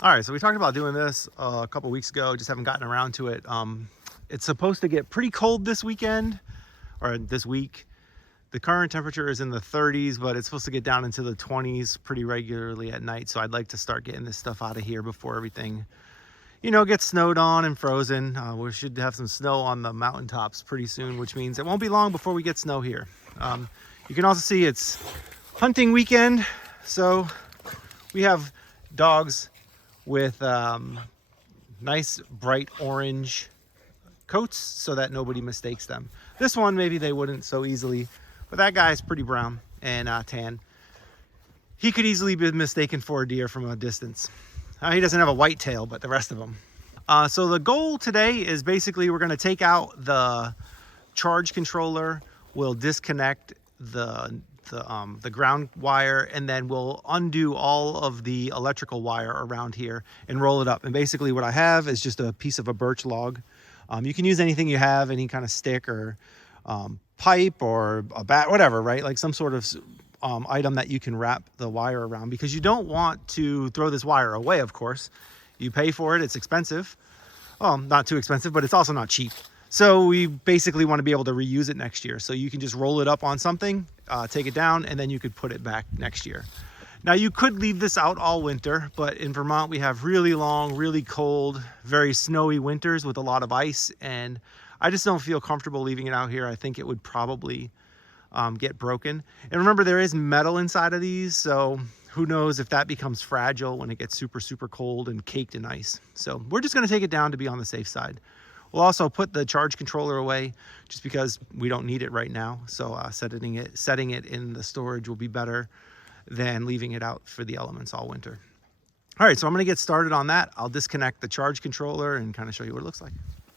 All right, so we talked about doing this a couple weeks ago, just haven't gotten around to it. It's supposed to get pretty cold this weekend, or this week. The current temperature is in the 30s, but it's supposed to get down into the 20s pretty regularly at night. So I'd like to start getting this stuff out of here before everything, gets snowed on and frozen. We should have some snow on the mountaintops pretty soon, which means it won't be long before we get snow here. You can also see it's hunting weekend. So we have dogs with nice bright orange coats so that nobody mistakes them. This one, maybe they wouldn't so easily, but that guy's pretty brown and tan. He could easily be mistaken for a deer from a distance. He doesn't have a white tail, but the rest of them. So the goal today is basically we're going to take out the charge controller. We'll disconnect the ground wire, and then we'll undo all of the electrical wire around here and roll it up. And basically what I have is just a piece of a birch log. You can use anything you have, any kind of stick or pipe or a bat, whatever, right? Like some sort of item that you can wrap the wire around, because you don't want to throw this wire away, of course. You pay for it, it's expensive. Well, not too expensive, but it's also not cheap. So we basically want to be able to reuse it next year. So you can just roll it up on something, take it down, and then you could put it back next year. Now you could leave this out all winter, but in Vermont we have really long, really cold, very snowy winters with a lot of ice, and I just don't feel comfortable leaving it out here. I think it would probably get broken. And remember, there is metal inside of these, so who knows if that becomes fragile when it gets super, super cold and caked in ice. So we're just going to take it down to be on the safe side. We'll also put the charge controller away just because we don't need it right now. So setting it in the storage will be better than leaving it out for the elements all winter. All right, so I'm going to get started on that. I'll disconnect the charge controller and kind of show you what it looks like.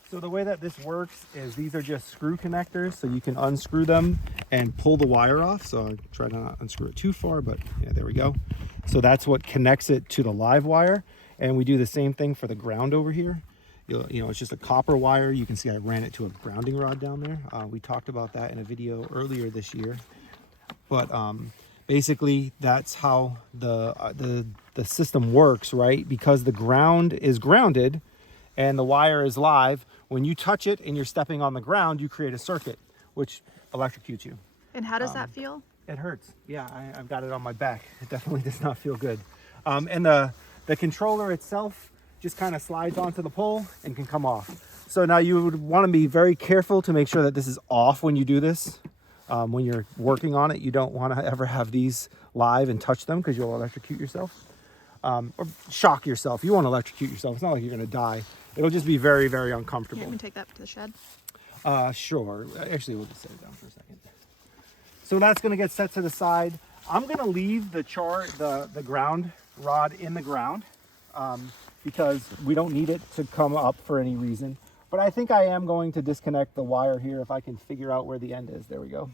So the way that this works is these are just screw connectors, so you can unscrew them and pull the wire off. So I try to not unscrew it too far, but yeah, there we go. So that's what connects it to the live wire. And we do the same thing for the ground over here. It's just a copper wire. You can see I ran it to a grounding rod down there. We talked about that in a video earlier this year. But basically, that's how the system works, right? Because the ground is grounded and the wire is live. When you touch it and you're stepping on the ground, you create a circuit, which electrocutes you. And how does that feel? It hurts. Yeah, I've got it on my back. It definitely does not feel good. And the controller itself just kind of slides onto the pole and can come off. So now you would want to be very careful to make sure that this is off when you do this. When you're working on it, you don't want to ever have these live and touch them because you'll electrocute yourself or shock yourself. You won't electrocute yourself. It's not like you're going to die. It'll just be very, very uncomfortable. You want me to take that to the shed? Sure. Actually, we'll just set it down for a second. So that's going to get set to the side. I'm going to leave the ground rod in the ground. Because we don't need it to come up for any reason. But I think I am going to disconnect the wire here if I can figure out where the end is. There we go.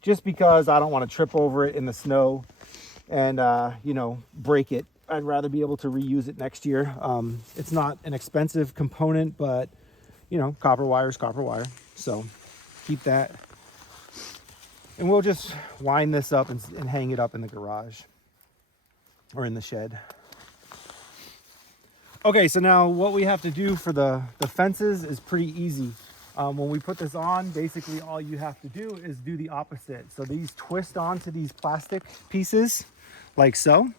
Just because I don't want to trip over it in the snow and, break it. I'd rather be able to reuse it next year. It's not an expensive component, but, copper wire is copper wire. So keep that. And we'll just wind this up and hang it up in the garage or in the shed. Okay, so now what we have to do for the fences is pretty easy. When we put this on, basically all you have to do is do the opposite. So these twist onto these plastic pieces like so.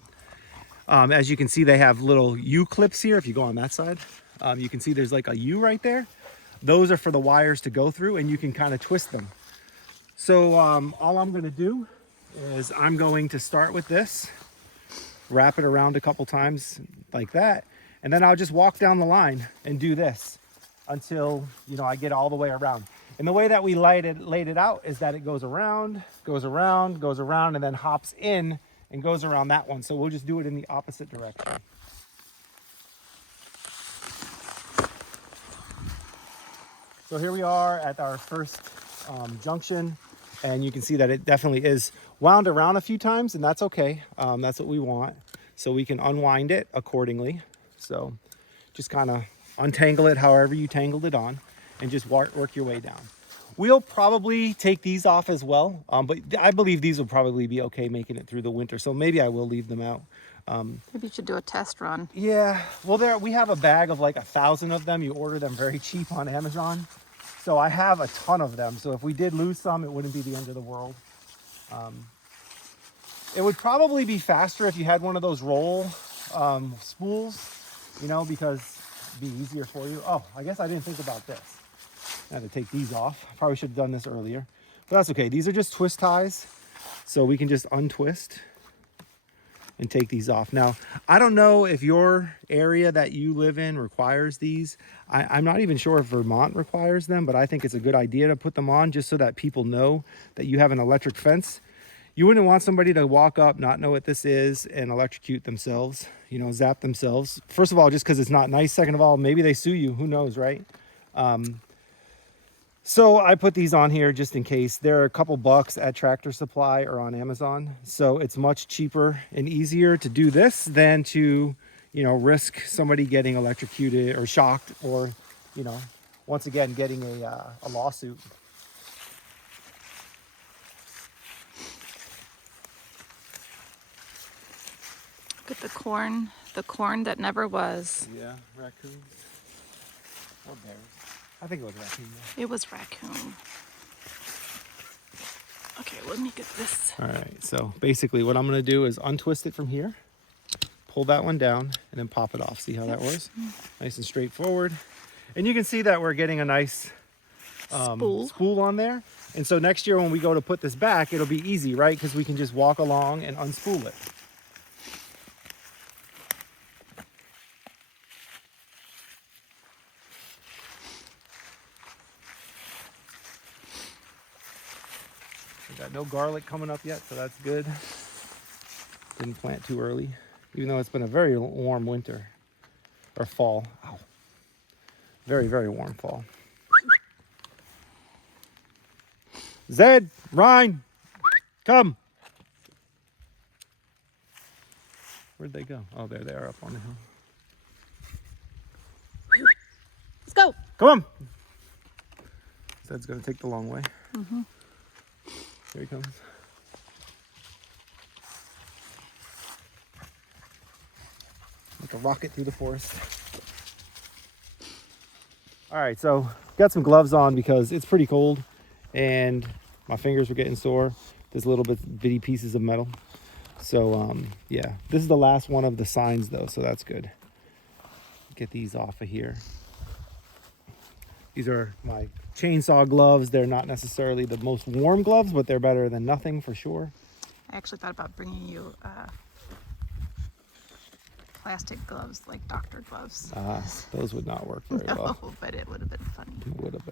As you can see, they have little U-clips here. If you go on that side, you can see there's like a U right there. Those are for the wires to go through, and you can kind of twist them. So all I'm going to do is I'm going to start with this, wrap it around a couple times like that. And then I'll just walk down the line and do this until, I get all the way around. And the way that we laid it out is that it goes around, and then hops in and goes around that one. So we'll just do it in the opposite direction. So here we are at our first junction, and you can see that it definitely is wound around a few times, and that's okay. That's what we want. So we can unwind it accordingly. So just kind of untangle it however you tangled it on and just work your way down. We'll probably take these off as well, but I believe these will probably be okay making it through the winter. So maybe I will leave them out. Maybe you should do a test run. Yeah, well, we have a bag of like 1,000 of them. You order them very cheap on Amazon. So I have a ton of them. So if we did lose some, it wouldn't be the end of the world. It would probably be faster if you had one of those roll spools, you know, because it'd be easier for you. Oh, I guess I didn't think about this. I had to take these off. Probably should have done this earlier, but that's okay. These are just twist ties. So we can just untwist and take these off. Now, I don't know if your area that you live in requires these. I'm not even sure if Vermont requires them, but I think it's a good idea to put them on just so that people know that you have an electric fence. You wouldn't want somebody to walk up, not know what this is, and electrocute themselves, you know, zap themselves. First of all, just because it's not nice. Second of all, maybe they sue you. Who knows, right? So I put these on here just in case. They're a couple bucks at Tractor Supply or on Amazon. So it's much cheaper and easier to do this than to, you know, risk somebody getting electrocuted or shocked or, you know, once again, getting a lawsuit. Look at the corn that never was. Yeah, raccoons or bears. I think it was raccoon. It was raccoon. Okay, let me get this. All right, so basically what I'm gonna do is untwist it from here, pull that one down, and then pop it off. See how that was? Nice and straightforward. And you can see that we're getting a nice spool on there. And so next year when we go to put this back, it'll be easy, right? Because we can just walk along and unspool it. Got no garlic coming up yet, so that's good. Didn't plant too early, even though it's been a very warm winter or fall. Ow. Very, very warm fall. Zed, Ryan, come. Where'd they go? Oh, there they are up on the hill. Let's go. Come on. Zed's gonna take the long way. Mm-hmm. Here he comes. Like a rocket through the forest. All right, so got some gloves on because it's pretty cold and my fingers were getting sore. There's little bitty pieces of metal. So yeah, this is the last one of the signs though, so that's good. Get these off of here. These are my chainsaw gloves. They're not necessarily the most warm gloves, but they're better than nothing for sure. I actually thought about bringing you plastic gloves, like doctor gloves. Those would not work very well. No, but it would have been funny. It would have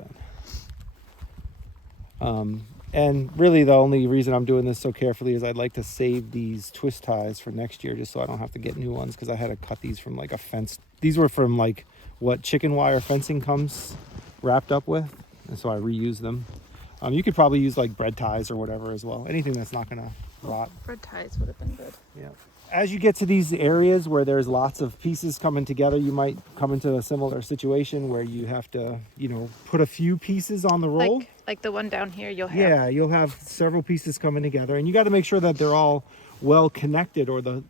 been. And really the only reason I'm doing this so carefully is I'd like to save these twist ties for next year just so I don't have to get new ones, because I had to cut these from like a fence. These were from like what chicken wire fencing comes wrapped up with, and so I reuse them. You could probably use like bread ties or whatever as well. Anything that's not gonna rot. Bread ties would have been good. Yeah. As you get to these areas where there's lots of pieces coming together, you might come into a similar situation where you have to, you know, put a few pieces on the roll. Like the one down here, you'll have. Yeah, you'll have several pieces coming together, and you got to make sure that they're all well connected, or the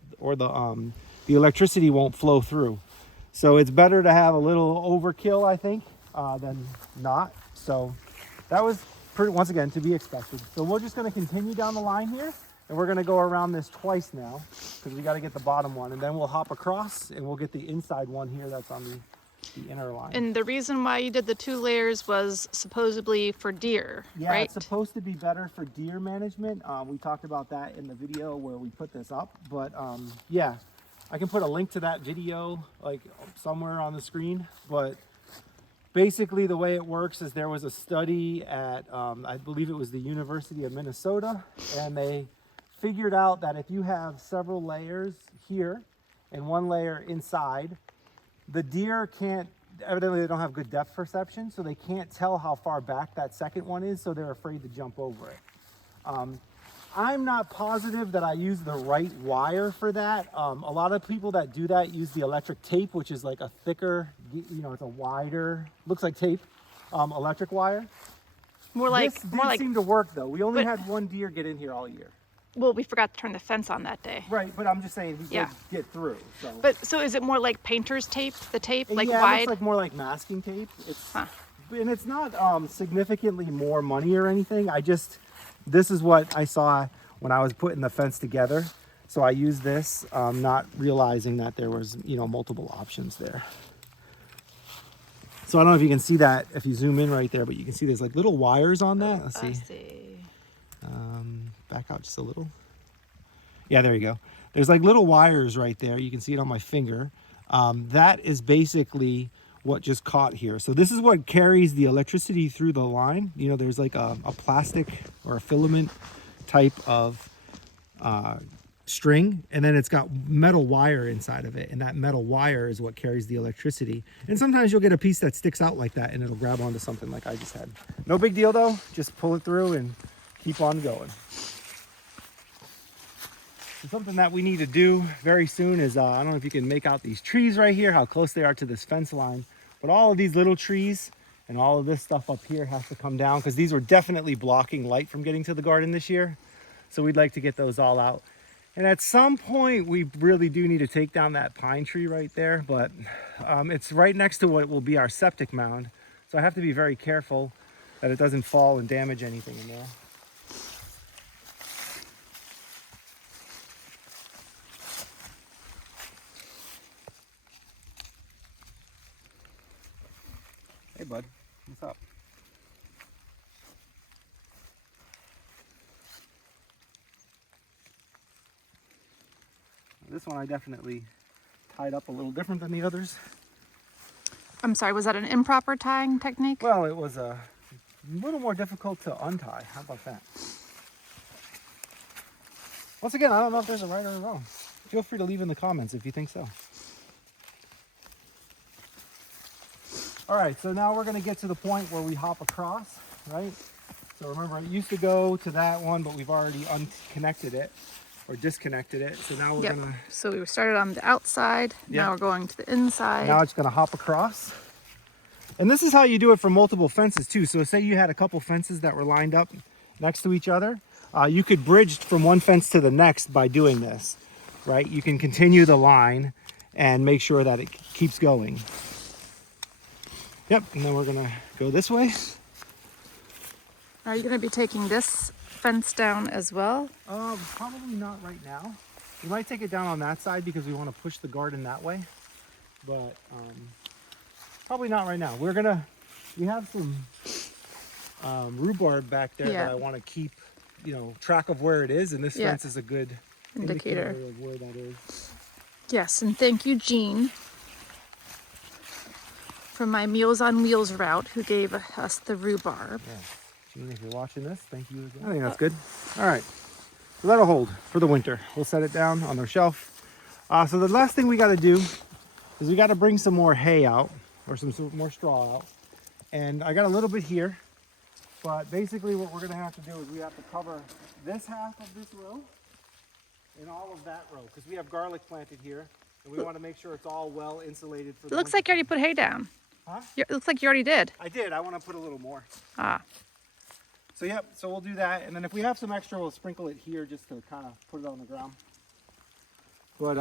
electricity won't flow through. So it's better to have a little overkill, I think, than not. So that was once again to be expected. So we're just going to continue down the line here, and we're going to go around this twice now because we got to get the bottom one, and then we'll hop across and we'll get the inside one here that's on the inner line. And the reason why you did the 2 layers was supposedly for deer, yeah, right? It's supposed to be better for deer management. We talked about that in the video where we put this up, but yeah, I can put a link to that video like somewhere on the screen. But basically the way it works is there was a study at, I believe it was the University of Minnesota, and they figured out that if you have several layers here and one layer inside, the deer can't, evidently they don't have good depth perception, so they can't tell how far back that second one is, so they're afraid to jump over it. I'm not positive that I use the right wire for that. A lot of people that do that use the electric tape, which is like a thicker, you know, it's a wider, looks like tape, electric wire. More like This did seem to work though. We only had one deer get in here all year. Well, we forgot to turn the fence on that day. Right, but I'm just saying we Yeah. could get through. So. But so is it more like painter's tape? The tape, like yeah, it wide? looks like more like masking tape. It's Huh. and it's not significantly more money or anything. This is what I saw when I was putting the fence together. So I used this, not realizing that there was, multiple options there. So I don't know if you can see that if you zoom in right there, but you can see there's like little wires on that. Let's see. I see. Back out just a little. Yeah, there you go. There's like little wires right there. You can see it on my finger. That is basically what just caught here. So this is what carries the electricity through the line. There's like a plastic or a filament type of string, and then it's got metal wire inside of it, and that metal wire is what carries the electricity. And sometimes you'll get a piece that sticks out like that and it'll grab onto something like I just had. No big deal though, just pull it through and keep on going. And something that we need to do very soon is, I don't know if you can make out these trees right here, how close they are to this fence line, but all of these little trees and all of this stuff up here has to come down because these were definitely blocking light from getting to the garden this year. So we'd like to get those all out. And at some point, we really do need to take down that pine tree right there, but it's right next to what will be our septic mound. So I have to be very careful that it doesn't fall and damage anything in there. Hey, bud, what's up? This one I definitely tied up a little different than the others. I'm sorry, was that an improper tying technique? Well, it was a little more difficult to untie. How about that? Once again, I don't know if there's a right or a wrong. Feel free to leave in the comments if you think so. All right, so now we're going to get to the point where we hop across, right? So remember, it used to go to that one, but we've already unconnected it or disconnected it. So now we're Yep. going to... So we started on the outside. Yep. Now we're going to the inside. Now it's going to hop across. And this is how you do it for multiple fences too. So say you had a couple fences that were lined up next to each other. You could bridge from one fence to the next by doing this, right? You can continue the line and make sure that it keeps going. Yep, and then we're gonna go this way. Are you going to be taking this fence down as well? Probably not right now. We might take it down on that side because we want to push the garden that way. But probably not right now. We have some rhubarb back there Yeah. that I want to keep, track of where it is, and this Yeah. fence is a good Indicator. of where that is. Yes, and thank you, Jean, for my Meals on Wheels route, who gave us the rhubarb. Yeah. Gene, if you're watching this, thank you again. I think that's good. All right, so that'll hold for the winter. We'll set it down on our shelf. So the last thing we got to do is we got to bring some more hay out, or some more straw out. And I got a little bit here, but basically what we're going to have to do is we have to cover this half of this row and all of that row, because we have garlic planted here, and we want to make sure it's all well insulated for It the looks winter. like you already put hay down. Huh? It looks like you already did. I did. I want to put a little more. Ah, So yep, so we'll do that, and then if we have some extra, we'll sprinkle it here just to kind of put it on the ground. But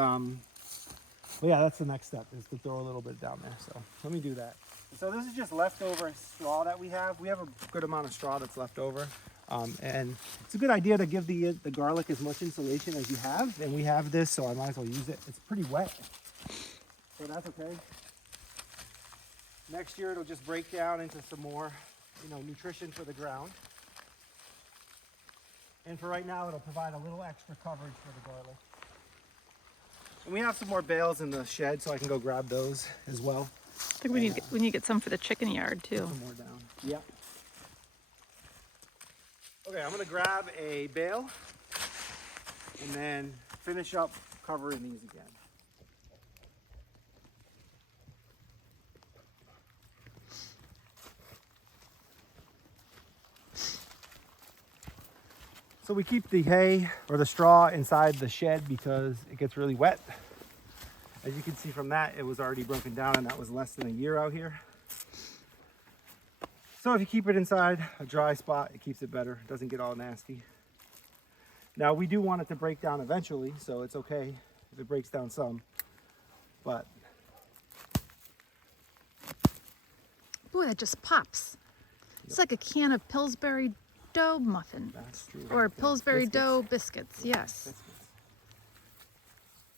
yeah, that's the next step, is to throw a little bit down there. So let me do that. So this is just leftover straw that we have. We have a good amount of straw that's left over, and it's a good idea to give the garlic as much insulation as you have. And we have this, so I might as well use it. It's pretty wet, so that's okay. Next year it'll just break down into some more, nutrition for the ground. And for right now, it'll provide a little extra coverage for the garlic. And we have some more bales in the shed, so I can go grab those as well. I think we need to get some for the chicken yard too. Some more down. Yep. Okay, I'm gonna grab a bale and then finish up covering these again. So we keep the hay or the straw inside the shed because it gets really wet. As you can see from that, it was already broken down, and that was less than a year out here. So if you keep it inside a dry spot, it keeps it better. It doesn't get all nasty. Now we do want it to break down eventually, so it's okay if it breaks down some, but. Boy, that just pops. It's like a can of Pillsbury dough muffin. That's true. Or Yeah, Pillsbury biscuits. dough biscuits, yes. Biscuits.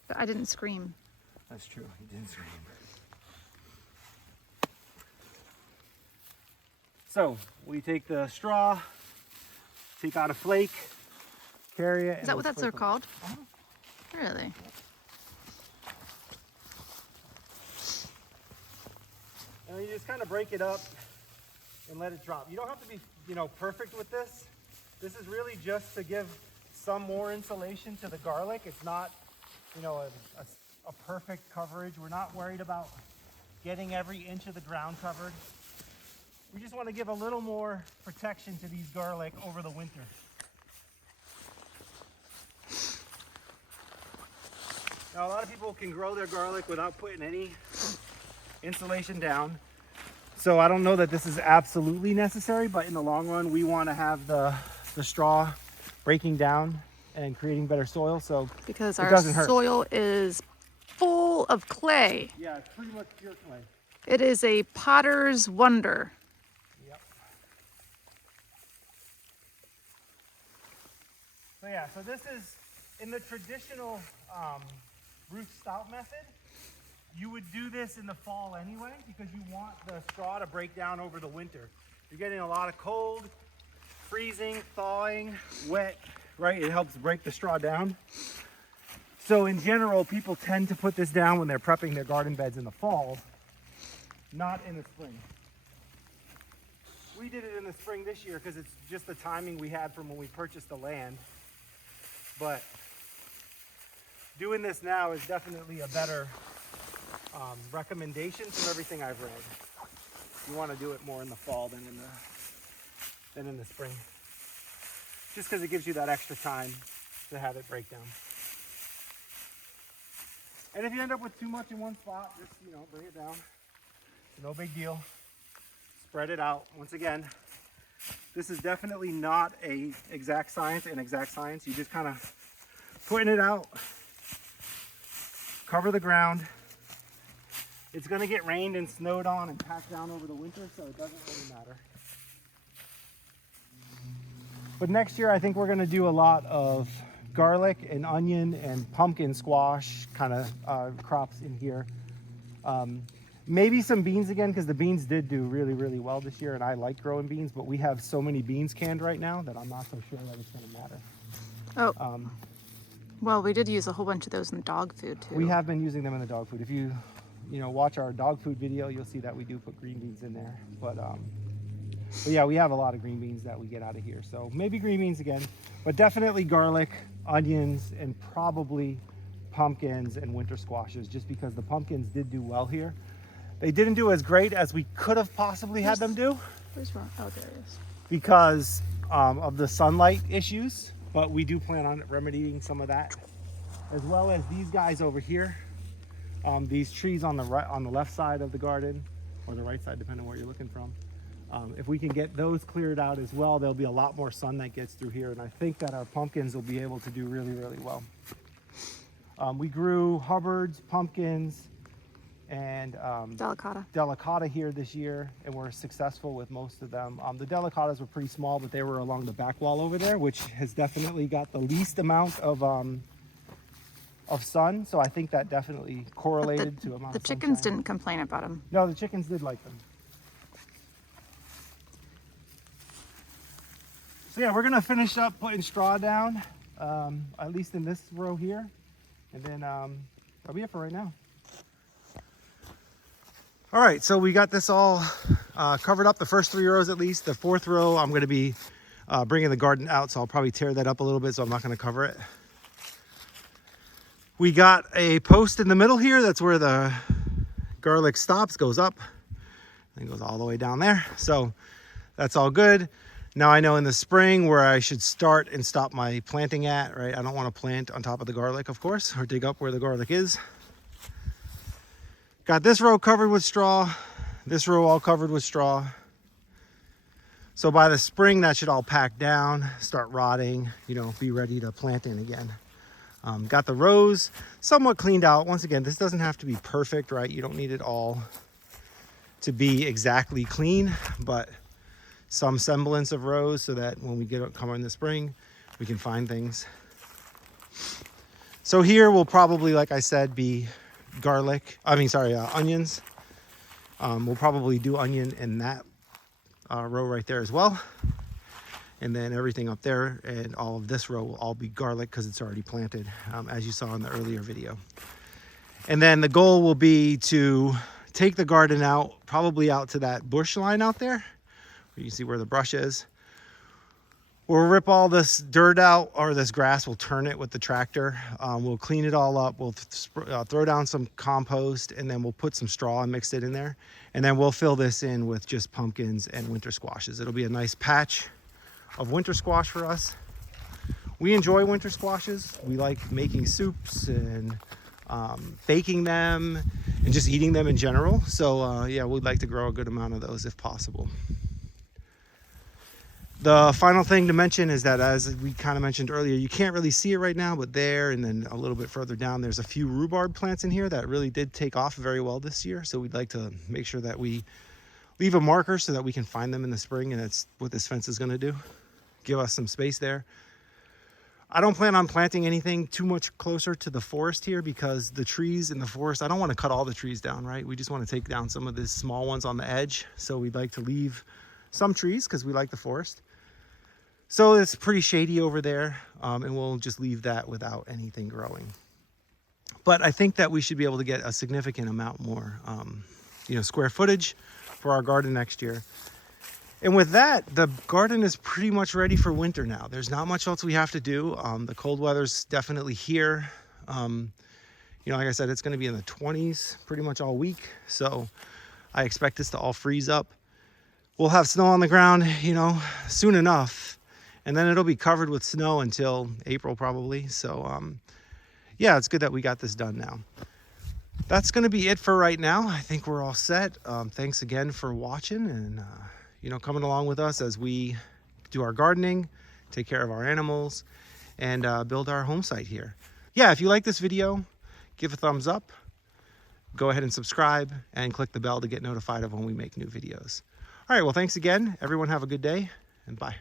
But I didn't scream. That's true, you didn't scream. So we take the straw, take out a flake, carry it. Is that what that's called? Really? And you just kind of break it up and let it drop. You don't have to be, perfect with this. This is really just to give some more insulation to the garlic. It's not, a perfect coverage. We're not worried about getting every inch of the ground covered. We just want to give a little more protection to these garlic over the winter. Now, a lot of people can grow their garlic without putting any insulation down. So I don't know that this is absolutely necessary, but in the long run, we want to have the straw breaking down and creating better soil. So Because it our doesn't hurt. soil is full of clay. Yeah, it's pretty much pure clay. It is a potter's wonder. Yep. So yeah, so this is in the traditional root stout method. You would do this in the fall anyway because you want the straw to break down over the winter. You're getting a lot of cold, freezing, thawing, wet, right? It helps break the straw down. So in general, people tend to put this down when they're prepping their garden beds in the fall, not in the spring. We did it in the spring this year because it's just the timing we had from when we purchased the land. But doing this now is definitely a better recommendation from everything I've read. You want to do it more in the fall than in the spring, just because it gives you that extra time to have it break down. And if you end up with too much in one spot, just bring it down. It's no big deal. Spread it out. Once again, this is definitely not an exact science. You just kind of putting it out. Cover the ground. It's going to get rained and snowed on and packed down over the winter, so it doesn't really matter. But next year, I think we're going to do a lot of garlic and onion and pumpkin squash kind of crops in here. Maybe some beans again, because the beans did do really, really well this year, and I like growing beans, but we have so many beans canned right now that I'm not so sure that it's going to matter. Oh. Well, we did use a whole bunch of those in dog food too. We have been using them in the dog food. If you watch our dog food video, you'll see that we do put green beans in there. But yeah, we have a lot of green beans that we get out of here. So maybe green beans again, but definitely garlic, onions, and probably pumpkins and winter squashes, just because the pumpkins did do well here. They didn't do as great as we could have possibly had them do. Where's wrong? Oh, there it is. Because of the sunlight issues, but we do plan on remedying some of that, as well as these guys over here. These trees on the right, on the left side of the garden, or the right side, depending on where you're looking from. If we can get those cleared out as well, there'll be a lot more sun that gets through here, and I think that our pumpkins will be able to do really, really well. We grew Hubbards, pumpkins, and delicata here this year, and we're successful with most of them. The delicatas were pretty small, but they were along the back wall over there, which has definitely got the least amount of sun, so I think that definitely correlated to amount of The chickens sunshine. didn't complain about them. No, the chickens did like them. So yeah, we're gonna finish up putting straw down, at least in this row here, and then that'll be it for right now. All right, so we got this all covered up, the first 3 rows at least. The 4th row, I'm gonna be bringing the garden out, so I'll probably tear that up a little bit, so I'm not gonna cover it. We got a post in the middle here. That's where the garlic stops, goes up, and goes all the way down there. So that's all good. Now I know in the spring where I should start and stop my planting at, right? I don't want to plant on top of the garlic, of course, or dig up where the garlic is. Got this row covered with straw, this row all covered with straw. So by the spring, that should all pack down, start rotting, you know, be ready to plant in again. Got the rows somewhat cleaned out. Once again, this doesn't have to be perfect, right? You don't need it all to be exactly clean, but some semblance of rows so that when we come in the spring, we can find things. So here will probably, like I said, be onions. We'll probably do onion in that row right there as well. And then everything up there and all of this row will all be garlic because it's already planted, as you saw in the earlier video. And then the goal will be to take the garden out, probably out to that bush line out there. You can see where the brush is. We'll rip all this dirt out, or this grass, we'll turn it with the tractor. We'll clean it all up. We'll throw down some compost, and then we'll put some straw and mix it in there. And then we'll fill this in with just pumpkins and winter squashes. It'll be a nice patch of winter squash for us. We enjoy winter squashes. We like making soups and baking them and just eating them in general. So yeah, we'd like to grow a good amount of those if possible. The final thing to mention is that, as we kind of mentioned earlier, you can't really see it right now, but there and then a little bit further down, there's a few rhubarb plants in here that really did take off very well this year. So we'd like to make sure that we leave a marker so that we can find them in the spring, and that's what this fence is going to do. Give us some space there. I don't plan on planting anything too much closer to the forest here because the trees in the forest, I don't want to cut all the trees down, right? We just want to take down some of the small ones on the edge. So we'd like to leave some trees because we like the forest. So it's pretty shady over there, and we'll just leave that without anything growing. But I think that we should be able to get a significant amount more, square footage for our garden next year. And with that, the garden is pretty much ready for winter now. There's not much else we have to do. The cold weather's definitely here. Like I said, it's going to be in the 20s pretty much all week. So I expect this to all freeze up. We'll have snow on the ground, soon enough. And then it'll be covered with snow until April probably. So yeah, it's good that we got this done now. That's going to be it for right now. I think we're all set. Thanks again for watching and coming along with us as we do our gardening, take care of our animals, and build our home site here. Yeah, if you like this video, give a thumbs up. Go ahead and subscribe and click the bell to get notified of when we make new videos. All right, well, thanks again. Everyone have a good day, and bye.